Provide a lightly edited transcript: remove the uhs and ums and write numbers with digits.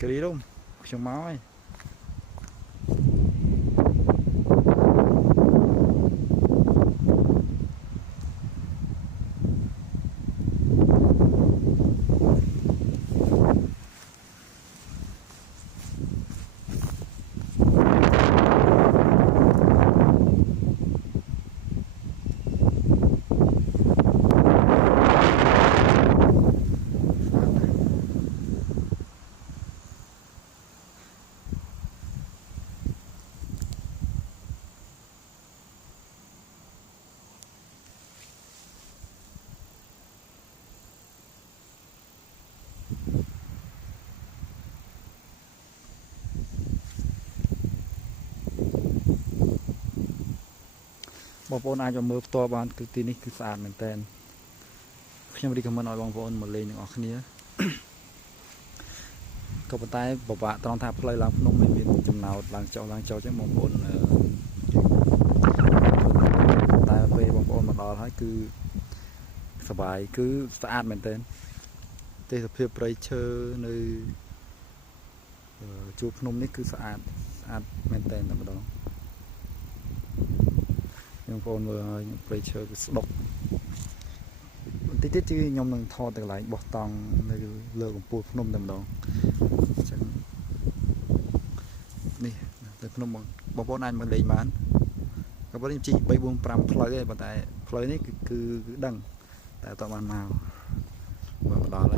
Cái đúng trong máu ấy. បងប្អូនអាចមើលផ្ទាល់បានគឺទីនេះគឺស្អាតមែនតើខ្ញុំរីកមិនឲ្យបងប្អូនមកលេងទាំងអស់គ្នាក៏ប៉ុន្តែពិបាកត្រង់ថាផ្លូវឡើងភ្នំមិនមានចំណោតឡើងចុះចឹងបងប្អូនតែពេលបងប្អូនមកដល់ហើយគឺសប្បាយគឺស្អាតមែនតើទេសភាពព្រៃឈើនៅជួរភ្នំនេះគឺស្អាតមែនតើតែម្ដងបងប្អូនមើលឲ្យព្រៃឈើគឺស្ដុកបន្តិចទៀតគឺខ្ញុំនឹងថតទៅកន្លែងបោះតង់នៅលើកំពូលភ្នំតែម្ដងអញ្ចឹងនេះទៅភ្នំបងប្អូនអាចមើលលេងបានក៏ប៉ុន្តែខ្ញុំជិះ3 4 5ផ្លូវឯងប៉ុន្តែផ្លូវនេះគឺដឹងតែអត់បានមកដល់ហើយ